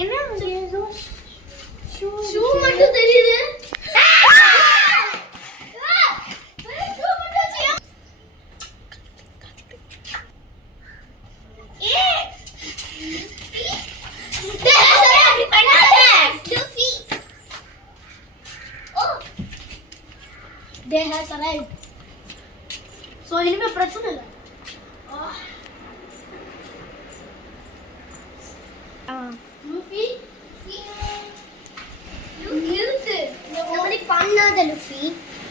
என்ன ஷூ மட்டும் தெரியுது. They has arrived. So इनमें प्रश्न है. Luffy. நிறுத்து. எப்படி பண்ணாத Luffy.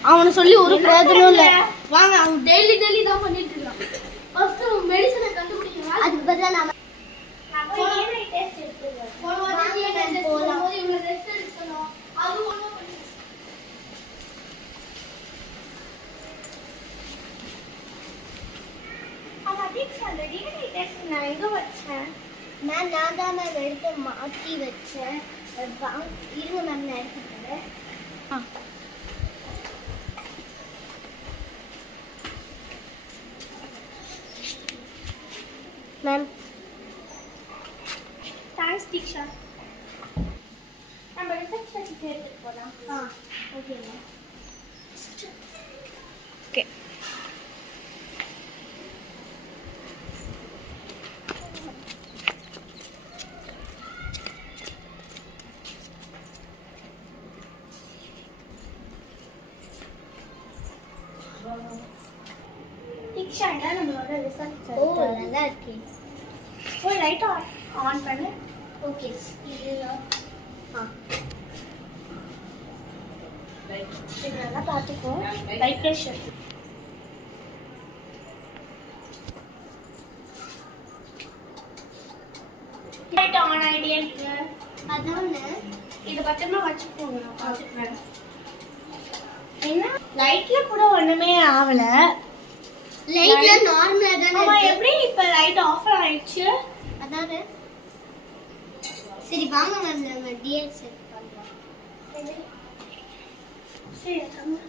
அவன சொல்லி ஒரு பிரயோஜனம் இல்ல. வாங்க அவன் டெய்லி தான் பண்ணிட்டு இருக்கான். ஃபர்ஸ்ட் மெடிசனை கண்டுபிடிங்க. அதுக்கு பதிலா நாம ஏனை டெஸ்ட் எடுத்துறோம். போன வாட்டி டெஸ்ட் பண்ணும்போது இவ்வளவு டெஸ்ட் எடுக்கணும். அது ஒண்ணு मैम நான் தான் மேம் எடுத்து மாற்றி வச்சேன். இருங்க மேம் நான் எடுத்துக்கிறேன். மேம் தேங்க்ஸ் தீக்ஷா. நம்ம ரிசப்ஷன் எடுத்துட்டு போகலாம். Okay ma'am. ஓகே தீக்ஷா நம்மளோட ரிசல்ட் நல்லா இருக்கு. ஒரு லைட் ஆன் பண்ணு. ஓகே இதுதான். நல்லா பார்த்துக்கோ. Light pressure light on idea இருக்கு. அதான் இத பத்திரமா வச்சுக்கோங்க. நான் பார்த்துக்கிறேன். என்ன லைட்ல கூட ஒண்ணுமே ஆவல. லைட்ல நார்மலா தான் இருக்கு. அம்மா எப்படி இப்ப லைட் ஆஃப் ஆயிடுச்சு? அதானே. சரி வாங்க மேம் நம்ம டிஎல் செட் பண்ணலாம். சரி அம்மா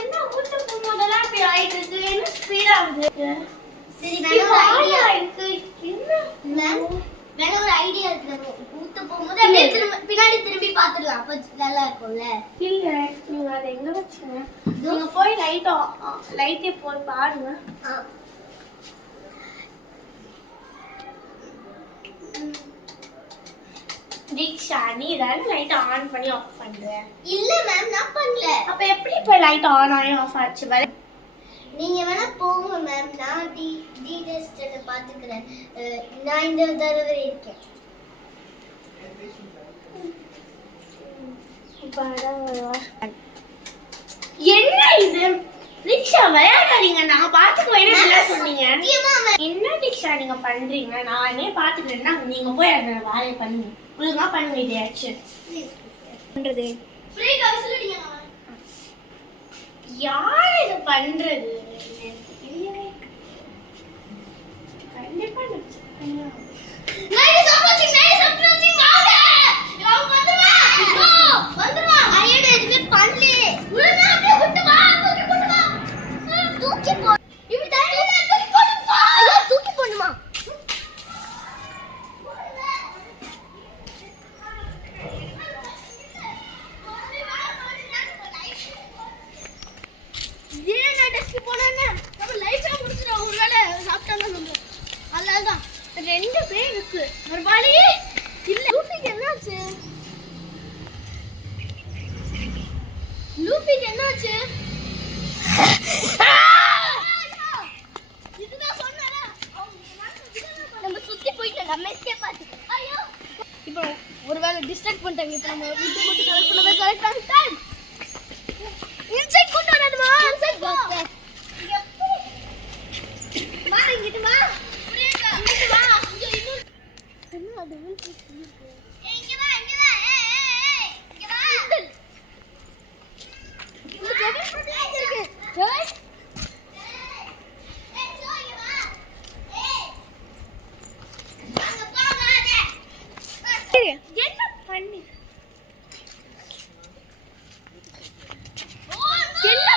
என்ன ஊட்ட போறதெல்லாம் இப்படி ஆயிட்டு இருக்கு. என்ன ஸ்பீடா ஆகுது. சரி வேற ஒரு ஐடியா இருக்கு. என்ன மேம் வேற ஒரு ஐடியா இருக்கு. ஊத்த போகும்போது அப்படியே பின்னாடி திரும்பி பாத்துடலாம். அப்ப நல்லா இருக்கும்ல. இல்ல நீங்க அத எங்க வச்சீங்க? நீங்க போய் லைட்டே போய் பாருங்க. தீக்ஷா நீ தான் லைட் ஆன் பண்ணி ஆஃப் பண்ற. இல்ல மேம் நான் பண்ணல. அப்ப எப்படி இப்ப லைட் ஆன் ஆயி ஆஃப் ஆச்சு? நீங்க வேணா போங்க மேம். நான் டி டெஸ்ட்ல பாத்துக்கிறேன். நான் இந்த தடவை இருக்கேன். என்ன இது தீக்ஷா விளையாடாதீங்க. நான் பாத்துக்குவேன். என்ன சொன்னீங்க? என்ன தீக்ஷா நீங்க பண்றீங்க? நானே பாத்துக்கிறேன்னா நீங்க போய் அந்த வேலையை பண்ணுங்க. ஒழுங்கா பண்ணுங்க. இதையாச்சு பண்றது யார் இது பண்றது? கண்டிப்பா ரெண்டு பேர் இருக்கு. ஒரு வழி இல்ல. லூஃபிக்கு என்னாச்சு? லூஃபிக்கு என்னாச்சு? இதுதான் சொன்னேன். நம்ம சுத்தி போயிட்டு நம்ம எஸ்கேப் ஆச்சு. ஐயோ இப்போ ஒருவேளை டிஸ்ட்ராக்ட் பண்ணிட்டாங்க. இப்போ நம்ம விட்டு போட்டு கரெக்ட் பண்ணவே கரெக்டான டைம். இன்சைட் கொண்டு வரணுமா? இன்சைட் வா. வா இங்கிட்டு வா. புரியல. இங்கிட்டு வா. என்ன அது வந்து இங்க வா இங்க வா. ஏய் இங்க வா. இங்க ஜெகன் போட்டு இருக்கு. ஏய் ஏய் இங்க வா. ஏய் அங்க போகாத. என்ன பண்ணி? என்ன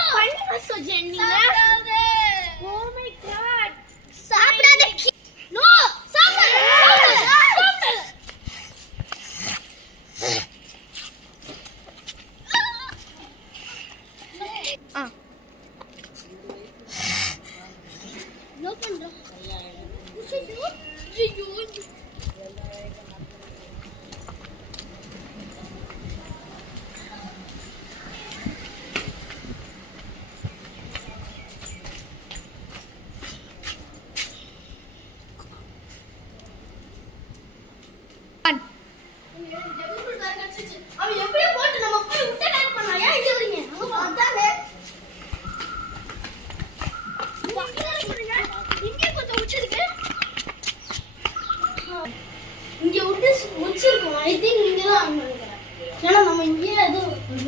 நம்ம இங்கே ஏதோ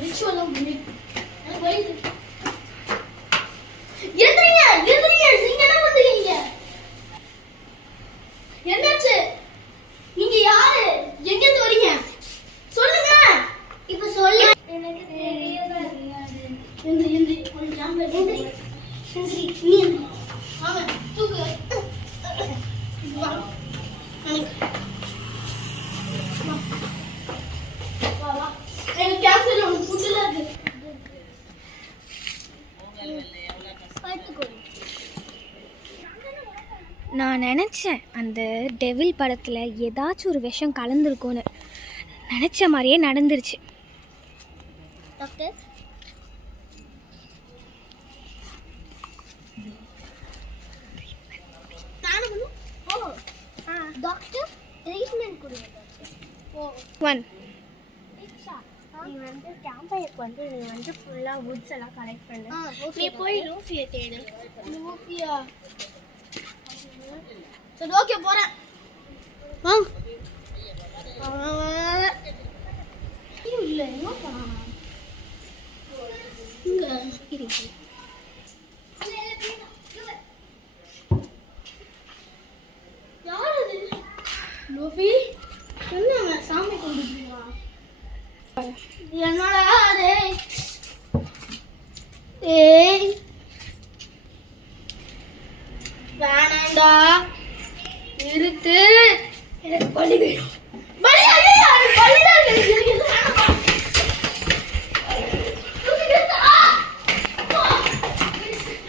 ரிச்சுவலாம் பண்ணி எந்திரிங்க எந்திரிங்க, நீங்க என்ன பண்றீங்க? என்னாச்சு? நீங்க யாரு? எங்க இருந்து வரீங்க? சொல்லுங்க. இப்ப சொல்லு. எனக்கு தெரியவே தெரியாது. எந்திரி எந்திரி, கொஞ்சம் ஜாம்பே எந்திரி. எந்திரி நீ எந்திரி. வாங்க தூக்கு. வா. வா வா. எனக்கு கேன்சர் ஒன்று புதுல இருக்கு. நான் நினச்சேன் அந்த டெவில் படத்தில் ஏதாச்சும் ஒரு விஷம் கலந்துருக்கும்னு. நினச்ச மாதிரியே நடந்துருச்சு. டாக்டர் டாக்டர் ட்ரீட்மெண்ட் கொடுங்க டாக்டர். ஓ 1 நீ வந்து கேம்பையருக்கு வந்து நீ வந்து ஃபுல்லாக வுட்ஸ் எல்லாம் கலெக்ட் பண்ணு. நீ போய் லூஃபியை தேடு. லூஃபியா? சரி ஓகே போகிறேன். இல்லை என்ன பண்ணான் இங்கே இருக்கு. யார் அது? லூஃபி என்னங்க சாமி கொண்டுருக்கீங்களா? என்னடா அது? ஏய் வேணாண்டா, நிறுத்து. எனக்கு பலி வேணும். பலி ஐயா, பலிடா எனக்கு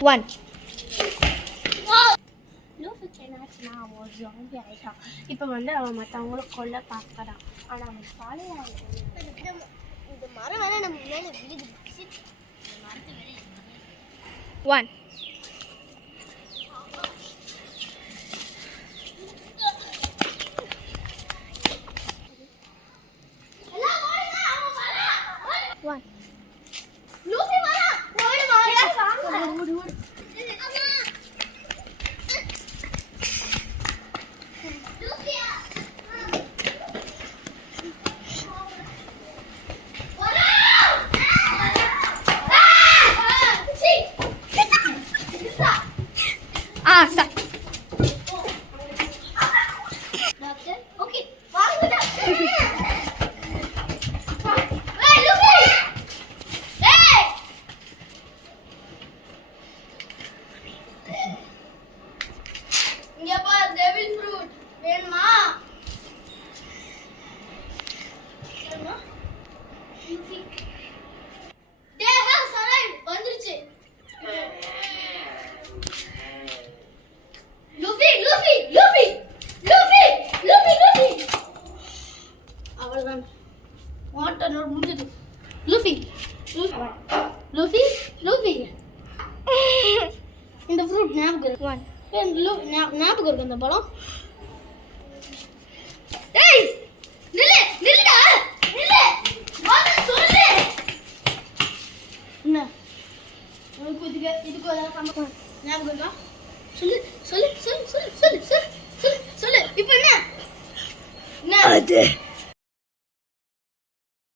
வேணாம். லூஃபிக்கு என்னாச்சுன்னா அவன் ஒரு ஜாம்பி ஆயிட்டான். இப்போ வந்து அவன் மற்றவங்களும் கொல்ல பார்க்கறான். ஆனால் அவன் காலையில் இந்த மரம் வேணா நம்ம மேலே விழுது. 1 லூஃபி வரா, ஓடு வாங்க. ஓடு ஓடு. லூஃபியா வரா. சார் டாக்டர் ஓகே வாங்க டாக்டர். ஏய் லூஃபி, ஏய் இங்க பாரு, டெவில் ஃப்ரூட் வேணுமா? வேணுமா? லூஃபி டேய் சரை வந்துருச்சு. Luffy Luffy Luffy Luffy Luffy Luffy அவ்வளவுதான், வாட்டர் நோட் முடிஞ்சது. லூஃபி லூஃபி லூஃபி இந்த ஃப்ரூட் ஞாபகம் இருக்கு. 1 ஞாபகம் இருக்கு அந்த பழம். ஏய் நில்லு நில்லுடா நில்லு, வாங்க சொல்லு. என்ன உனக்கு இதுக்கு ஏதாவது ஞாபகம் இருக்கா? சொல்லு சொல்லு சொல்லு சொல்லு சொல்லு சொல்லு சொல்லு. இப்போ என்ன? என்ன அது